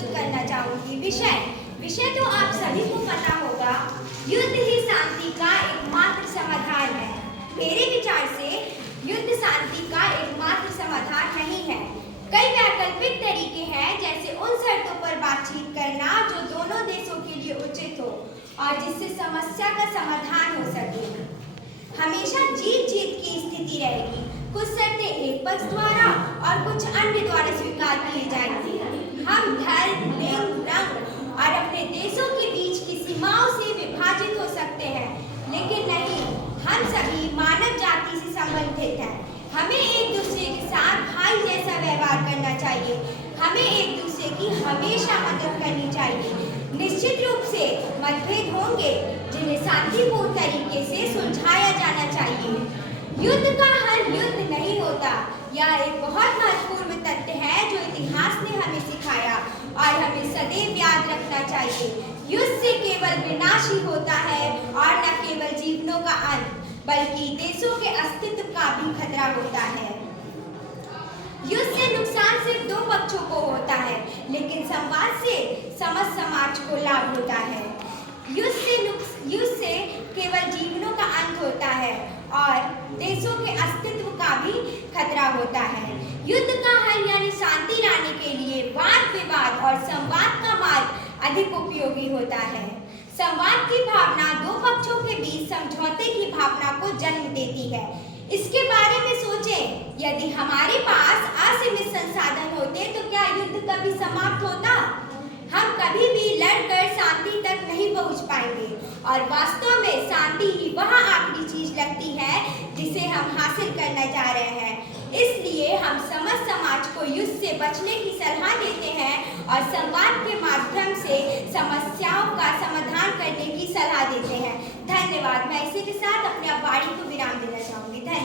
प्रस्तुत करना चाहूंगी। विषय तो आप सभी को पता होगा, युद्ध ही शांति का एकमात्र समाधान है। मेरे विचार से युद्ध शांति का एकमात्र समाधान नहीं है। कई वैकल्पिक तरीके हैं, जैसे उन शर्तों पर बातचीत करना जो दोनों देशों के लिए उचित हो और जिससे समस्या का समाधान हो सके। हमेशा जीत-जीत की स्थिति रहेगी। कुछ शर्तें एक पक्ष द्वारा और कुछ अन्य द्वारा स्वीकार किए जाएंगे। हम धर्म, लिंग, रंग और अपने देशों के बीच की सीमाओं से विभाजित हो सकते हैं, लेकिन नहीं, हम सभी मानव जाति से संबंधित हैं। हमें एक दूसरे के साथ भाई जैसा व्यवहार करना चाहिए। हमें एक दूसरे की हमेशा मदद करनी चाहिए। निश्चित रूप से मतभेद होंगे, जिन्हें शांतिपूर्ण तरीके से सुलझाया जाना चाहिए। युद्ध का हल युद्ध नहीं होता। यह एक बहुत महत्वपूर्ण तथ्य है जो इतिहास ने हमें सिखाया और हमें सदैव याद रखना चाहिए। युद्ध से केवल विनाश ही होता है और न केवल जीवनों का अंत, बल्कि देशों के अस्तित्व का भी खतरा होता है। युद्ध से नुकसान सिर्फ दो पक्षों को होता है, लेकिन संवाद से समस्त समाज को लाभ होता है। युद्ध से केवल जीवनों का अंत होता है और देशों के अस्तित्व का भी खतरा होता है। युद्ध का हल यानी शांति लाने के लिए वाद विवाद और संवाद का मार्ग अधिक उपयोगी होता है। संवाद की भावना दो पक्षों के बीच समझौते की भावना को जन्म देती है। इसके बारे में सोचें, यदि हमारे पास असीमित संसाधन होते तो क्या युद्ध कभी समाप्त होता? हम कभी भी लड़कर शांति तक नहीं पहुंच पाएंगे और वास्तव में शांति ही वह आखिरी चीज लगती है जिसे हम हासिल करना चाह रहे हैं। इसलिए हम समस्त समाज को युद्ध से बचने की सलाह देते हैं और संवाद के माध्यम से समस्याओं का समाधान करने की सलाह देते हैं। धन्यवाद। मैं इसी के साथ अपनी वाणी को विराम देना